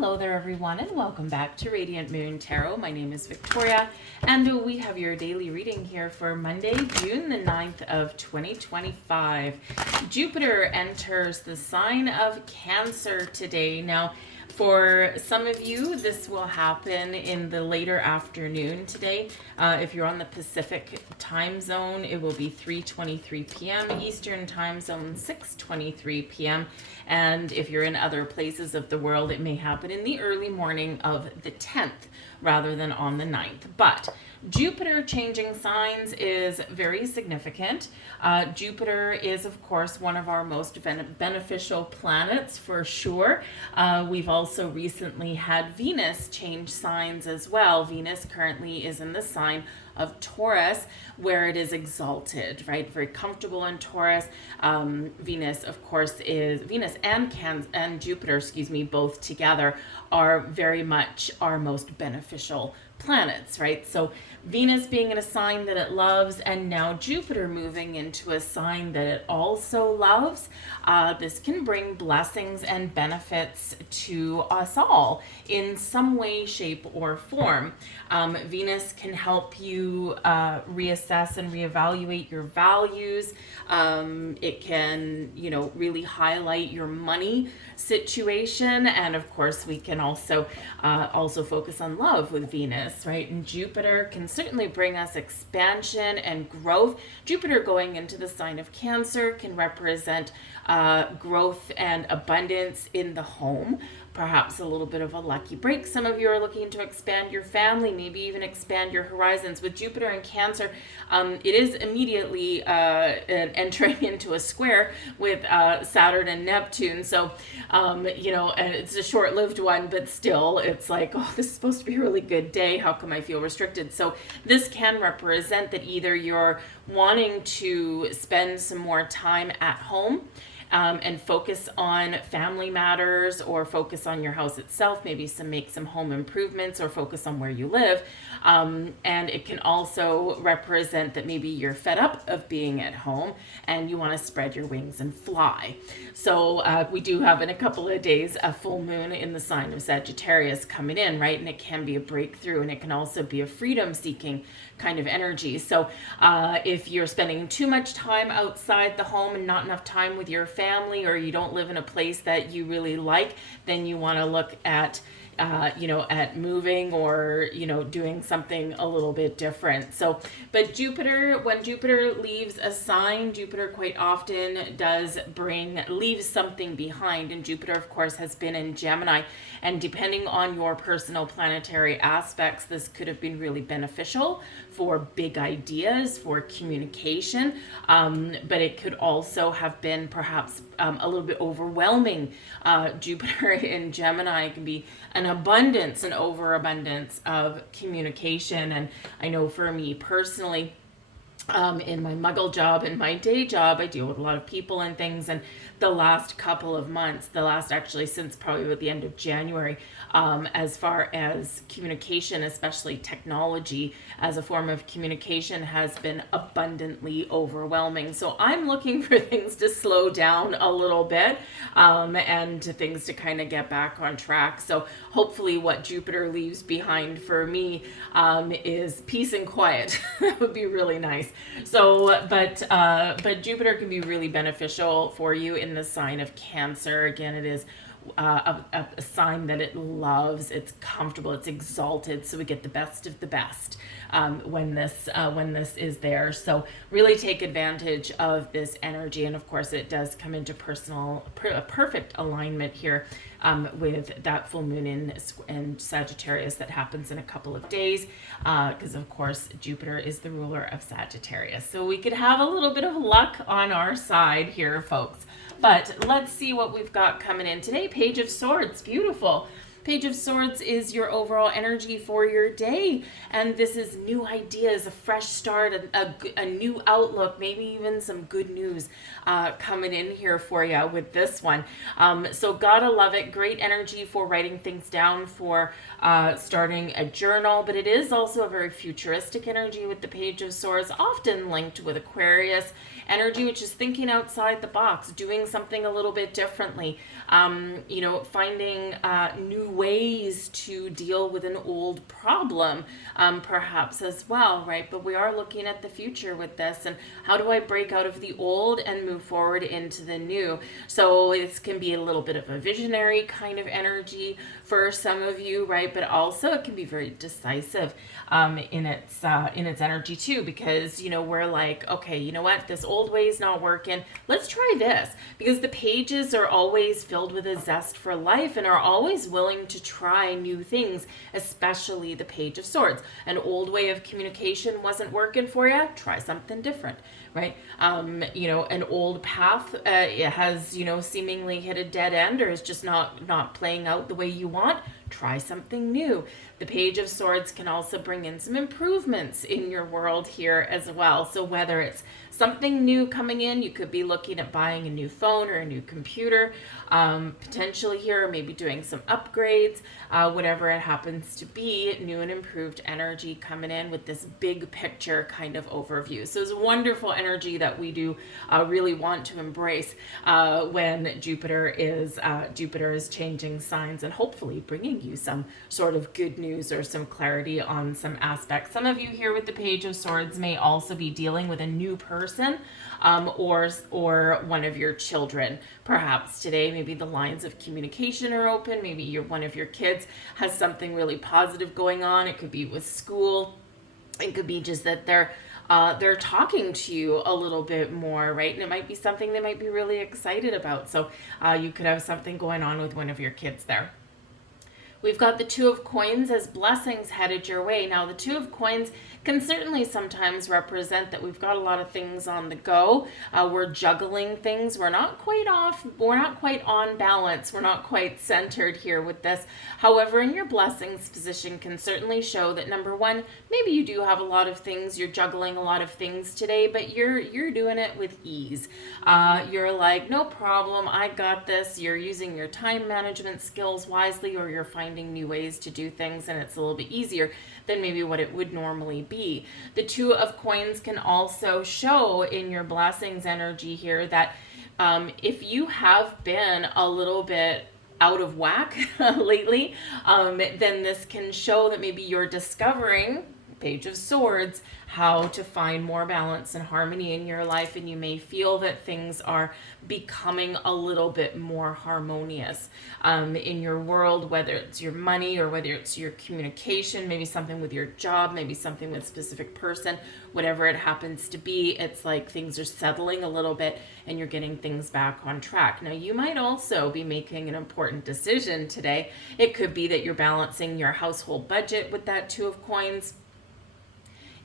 Hello there everyone, and welcome back to Radiant Moon Tarot. My name is Victoria, and we have your daily reading here for Monday, June the 9th of 2025. Jupiter enters the sign of Cancer today. Now, for some of you, this will happen in the later afternoon today. If you're on the Pacific time zone, it will be 3:23 p.m. Eastern time zone, 6:23 p.m. And if you're in other places of the world, it may happen in the early morning of the 10th rather than on the 9th. But Jupiter changing signs is very significant. Jupiter is, of course, one of our most beneficial planets for sure. We've also recently had Venus change signs as well. Venus currently is in the sign of Taurus, where it is exalted, right? Very comfortable in Taurus. Venus, of course, is Venus and Jupiter, excuse me, both together are very much our most beneficial planets, right? So Venus being in a sign that it loves, and now Jupiter moving into a sign that it also loves. This can bring blessings and benefits to us all in some way, shape, or form. Venus can help you reassess and reevaluate your values. It can, really highlight your money situation, and of course, we can also focus on love with Venus, right? And Jupiter can certainly bring us expansion and growth. Jupiter going into the sign of Cancer can represent growth and abundance in the home. Perhaps a little bit of a lucky break. Some of you are looking to expand your family, maybe even expand your horizons. With Jupiter and Cancer, it is immediately entering into a square with Saturn and Neptune. So, and it's a short-lived one, but still, it's like, oh, this is supposed to be a really good day. How come I feel restricted? So this can represent that either you're wanting to spend some more time at home, and focus on family matters, or focus on your house itself, maybe make some home improvements, or focus on where you live. And it can also represent that maybe you're fed up of being at home and you want to spread your wings and fly. So we do have in a couple of days a full moon in the sign of Sagittarius coming in, right? And it can be a breakthrough, and it can also be a freedom seeking kind of energy. So if you're spending too much time outside the home and not enough time with your family, or you don't live in a place that you really like, then you want to look at at moving, or, doing something a little bit different. So, but Jupiter, when Jupiter leaves a sign, Jupiter quite often leaves something behind. And Jupiter, of course, has been in Gemini. And depending on your personal planetary aspects, this could have been really beneficial for big ideas, for communication. But it could also have been perhaps a little bit overwhelming. Jupiter in Gemini can be an abundance, an overabundance of communication. And I know for me personally, in my muggle job, in my day job, I deal with a lot of people and things. And the last couple of months, actually since probably at the end of January, as far as communication, especially technology as a form of communication, has been abundantly overwhelming. So I'm looking for things to slow down a little bit, and things to kind of get back on track. So hopefully what Jupiter leaves behind for me is peace and quiet. That would be really nice. So, but Jupiter can be really beneficial for you in the sign of Cancer. Again, it is a sign that it loves, it's comfortable, it's exalted, so we get the best of the best when this is there. So really take advantage of this energy. And of course, it does come into perfect alignment here with that full moon in Sagittarius that happens in a couple of days, because of course Jupiter is the ruler of Sagittarius. So we could have a little bit of luck on our side here, folks. But let's see what we've got coming in today. Page of Swords, beautiful. Page of Swords is your overall energy for your day. And this is new ideas, a fresh start, a new outlook, maybe even some good news coming in here for you with this one. So gotta love it. Great energy for writing things down, for starting a journal. But it is also a very futuristic energy with the Page of Swords, often linked with Aquarius energy, which is thinking outside the box, doing something a little bit differently, finding new ways to deal with an old problem, perhaps as well, right? But we are looking at the future with this, and how do I break out of the old and move forward into the new? So this can be a little bit of a visionary kind of energy for some of you, right? But also it can be very decisive in its energy too, because we're like, okay, you know what, this old way is not working. Let's try this, because the pages are always filled with a zest for life and are always willing to try new things, especially the Page of Swords. An old way of communication wasn't working for you, try something different, right? An old path it has seemingly hit a dead end, or is just not playing out the way you want. Try something new. The Page of Swords can also bring in some improvements in your world here as well. So whether it's something new coming in, you could be looking at buying a new phone or a new computer, potentially here, or maybe doing some upgrades, whatever it happens to be, new and improved energy coming in with this big picture kind of overview. So it's a wonderful energy that we do really want to embrace when Jupiter is changing signs and hopefully bringing you some sort of good news or some clarity on some aspects. Some of you here with the Page of Swords may also be dealing with a new person or one of your children. Perhaps today, maybe the lines of communication are open. Maybe one of your kids has something really positive going on. It could be with school. It could be just that they're talking to you a little bit more, right? And it might be something they might be really excited about. So you could have something going on with one of your kids there. We've got the Two of Coins as blessings headed your way. Now, the Two of Coins can certainly sometimes represent that we've got a lot of things on the go. We're juggling things. We're not quite on balance. We're not quite centered here with this. However, in your blessings position can certainly show that, number one, maybe you do have a lot of things. You're juggling a lot of things today, but you're doing it with ease. You're like, no problem. I got this. You're using your time management skills wisely, or you're finding new ways to do things, and it's a little bit easier than maybe what it would normally be. The Two of Coins can also show in your blessings energy here that if you have been a little bit out of whack lately, then this can show that maybe you're discovering, Page of Swords, how to find more balance and harmony in your life, and you may feel that things are becoming a little bit more harmonious in your world, whether it's your money or whether it's your communication, maybe something with your job, maybe something with a specific person, whatever it happens to be. It's like things are settling a little bit and you're getting things back on track. Now, you might also be making an important decision today. It could be that you're balancing your household budget with that Two of Coins.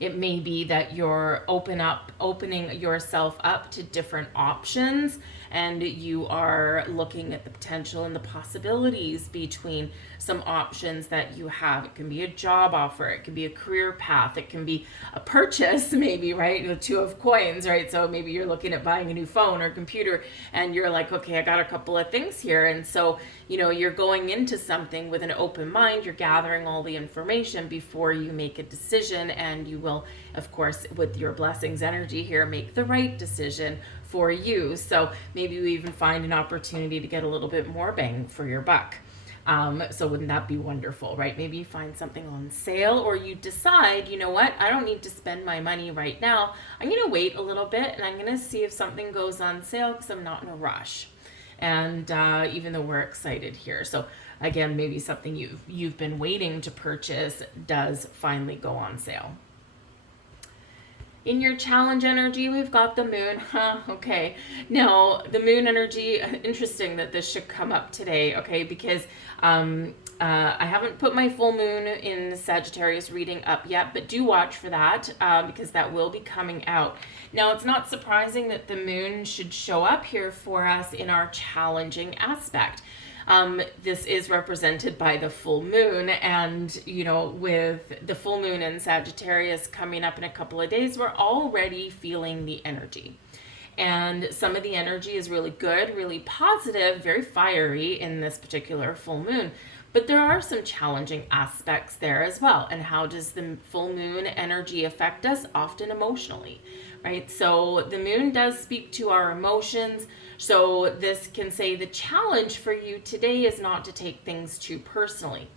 It may be that you're opening yourself up to different options, and you are looking at the potential and the possibilities between some options that you have. It can be a job offer, it can be a career path, it can be a purchase, maybe, right? The Two of Coins, right? So maybe you're looking at buying a new phone or computer, and you're like, okay, I got a couple of things here. And so, you're going into something with an open mind. You're gathering all the information before you make a decision, and you will, of course, with your blessings energy here, make the right decision for you. So maybe you even find an opportunity to get a little bit more bang for your buck. So wouldn't that be wonderful, right? Maybe you find something on sale, or you decide, you know what, I don't need to spend my money right now. I'm going to wait a little bit, and I'm going to see if something goes on sale because I'm not in a rush. And even though we're excited here. So again, maybe something you've been waiting to purchase does finally go on sale. In your challenge energy, we've got the moon. Okay. Now, the moon energy, interesting that this should come up today, okay, because I haven't put my full moon in Sagittarius reading up yet, but do watch for that because that will be coming out. Now, it's not surprising that the moon should show up here for us in our challenging aspect. This is represented by the full moon, and with the full moon in Sagittarius coming up in a couple of days, we're already feeling the energy. And some of the energy is really good, really positive, very fiery in this particular full moon. But there are some challenging aspects there as well. And how does the full moon energy affect us? Often emotionally, right? So the moon does speak to our emotions. So this can say the challenge for you today is not to take things too personally.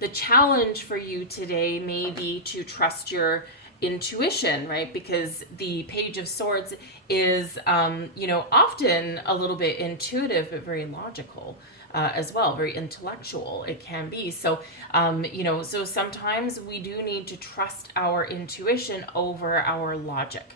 The challenge for you today may be to trust your intuition, right? Because the Page of Swords is, often a little bit intuitive, but very logical as well, very intellectual it can be. So, so sometimes we do need to trust our intuition over our logic.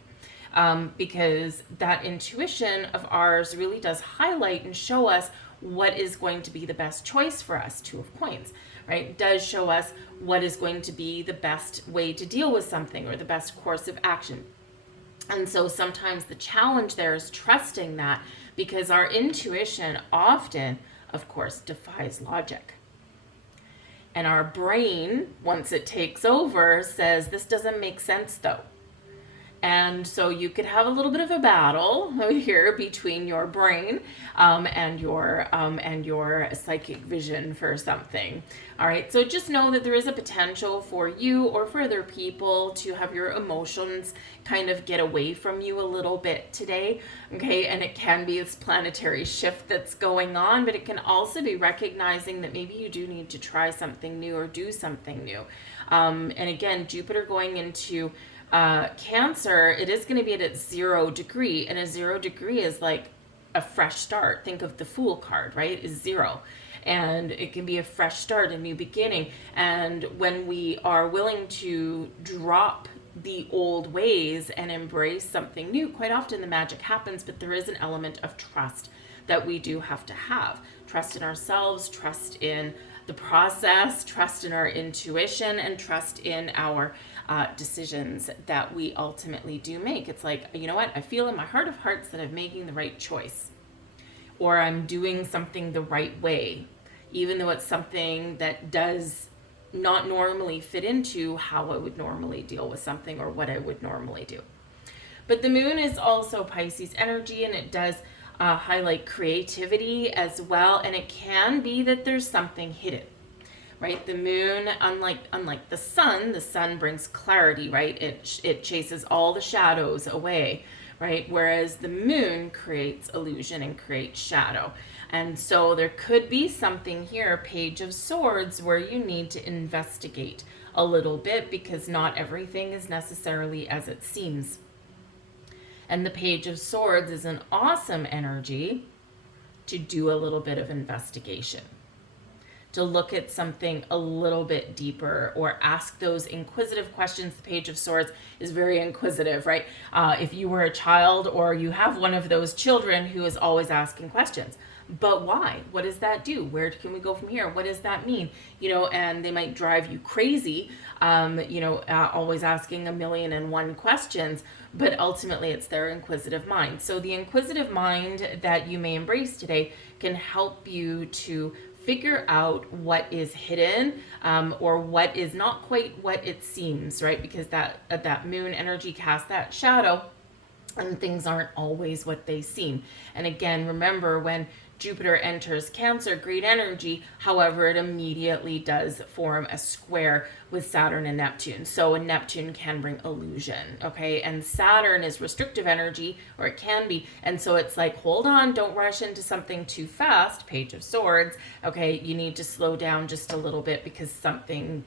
Because that intuition of ours really does highlight and show us what is going to be the best choice for us. Two of Coins, right? Does show us what is going to be the best way to deal with something or the best course of action. And so sometimes the challenge there is trusting that, because our intuition often, of course, defies logic. And our brain, once it takes over, says, this doesn't make sense though. And so you could have a little bit of a battle here between your brain and your psychic vision for something. All right, so just know that there is a potential for you or for other people to have your emotions kind of get away from you a little bit today. Okay, and it can be this planetary shift that's going on, but it can also be recognizing that maybe you do need to try something new or do something new. And again, Jupiter going into Cancer, it is going to be at its 0 degree, and a 0 degree is like a fresh start. Think of the Fool card, right? Is 0, and it can be a fresh start, a new beginning. And when we are willing to drop the old ways and embrace something new, quite often the magic happens. But there is an element of trust that we do have to have. Trust in ourselves, trust in the process, trust in our intuition, and trust in our decisions that we ultimately do make. It's like, you know what? I feel in my heart of hearts that I'm making the right choice, or I'm doing something the right way, even though it's something that does not normally fit into how I would normally deal with something or what I would normally do. But the moon is also Pisces energy, and it does highlight creativity as well. And it can be that there's something hidden, right? The moon, unlike the sun brings clarity, right? It chases all the shadows away, right? Whereas the moon creates illusion and creates shadow. And so there could be something here, Page of Swords, where you need to investigate a little bit, because not everything is necessarily as it seems. And the Page of Swords is an awesome energy to do a little bit of investigation, to look at something a little bit deeper, or ask those inquisitive questions. The Page of Swords is very inquisitive, right? If you were a child, or you have one of those children who is always asking questions, but why? What does that do? Where can we go from here? What does that mean? And they might drive you crazy, always asking 1,000,001 questions, but ultimately it's their inquisitive mind. So the inquisitive mind that you may embrace today can help you to figure out what is hidden, or what is not quite what it seems, right? Because that moon energy casts that shadow, and things aren't always what they seem. And again, remember, when Jupiter enters Cancer, great energy, however, it immediately does form a square with Saturn and Neptune. So a Neptune can bring illusion, okay? And Saturn is restrictive energy, or it can be. And so it's like, hold on, don't rush into something too fast, Page of Swords, okay? You need to slow down just a little bit, because something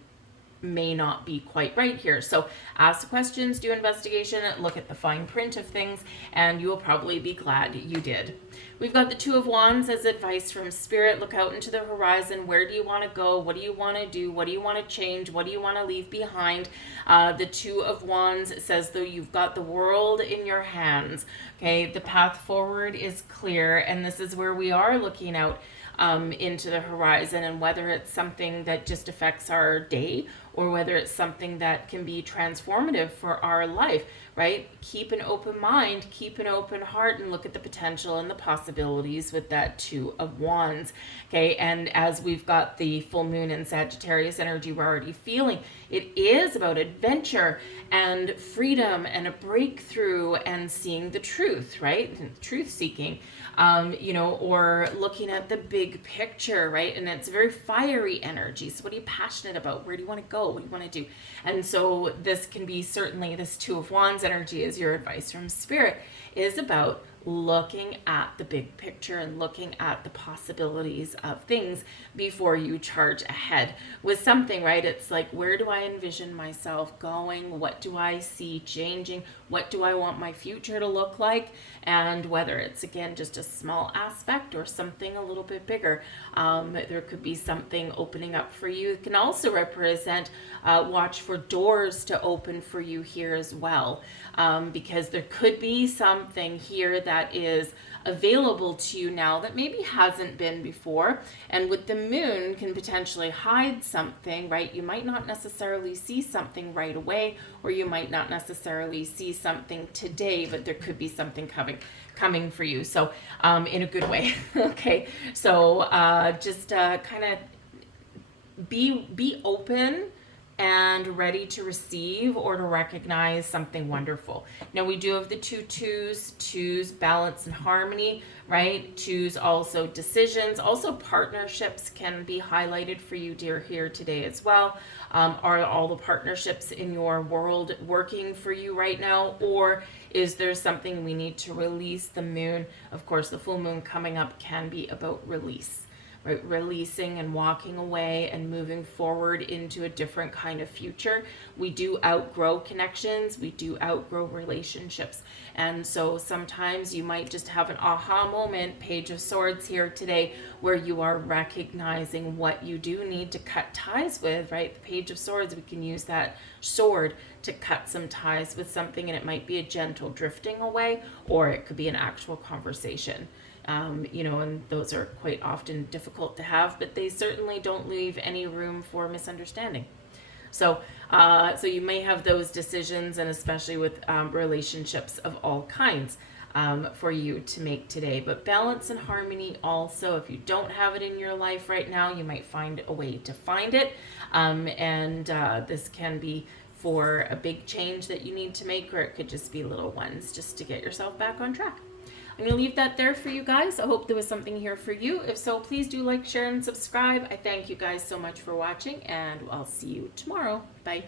may not be quite right here. So ask questions, do investigation, look at the fine print of things, and you will probably be glad you did. We've got the Two of Wands as advice from Spirit. Look out into the horizon. Where do you want to go? What do you want to do? What do you want to change? What do you want to leave behind? The Two of Wands says, though, you've got the world in your hands. Okay, the path forward is clear, and this is where we are looking out into the horizon, and whether it's something that just affects our day, or whether it's something that can be transformative for our life, right? Keep an open mind, keep an open heart, and look at the potential and the possibilities with that Two of Wands. Okay, and as we've got the full moon in Sagittarius energy, we're already feeling it is about adventure and freedom and a breakthrough and seeing the truth, right? Truth seeking, or looking at the big picture, right? And it's very fiery energy. So what are you passionate about? Where do you want to go? What do you want to do? And so this can be certainly, this Two of Wands energy is your advice from Spirit, is about looking at the big picture and looking at the possibilities of things before you charge ahead with something, right? It's like, where do I envision myself going? What do I see changing? What do I want my future to look like? And whether it's, again, just a small aspect or something a little bit bigger, there could be something opening up for you. It can also represent watch for doors to open for you here as well, because there could be something here that is available to you now that maybe hasn't been before. And with the moon can potentially hide something, right? You might not necessarily see something right away, or you might not necessarily see something today, but there could be something coming for you. So in a good way. Okay. So just kind of be open and ready to receive or to recognize something wonderful. Now we do have the twos, balance and harmony, right? Twos also decisions, also partnerships can be highlighted for you, dear, here today as well. Are all the partnerships in your world working for you right now, or is there something we need to release? The moon, of course, the full moon coming up can be about release. Right, releasing and walking away and moving forward into a different kind of future. We do outgrow connections, we do outgrow relationships. And so sometimes you might just have an aha moment, Page of Swords here today, where you are recognizing what you do need to cut ties with, right? The Page of Swords, we can use that sword to cut some ties with something, and it might be a gentle drifting away, or it could be an actual conversation. And those are quite often difficult to have, but they certainly don't leave any room for misunderstanding. So you may have those decisions, and especially with relationships of all kinds, for you to make today. But balance and harmony also, if you don't have it in your life right now, you might find a way to find it. This can be for a big change that you need to make, or it could just be little ones just to get yourself back on track. I'm going to leave that there for you guys. I hope there was something here for you. If so, please do like, share, and subscribe. I thank you guys so much for watching, and I'll see you tomorrow. Bye.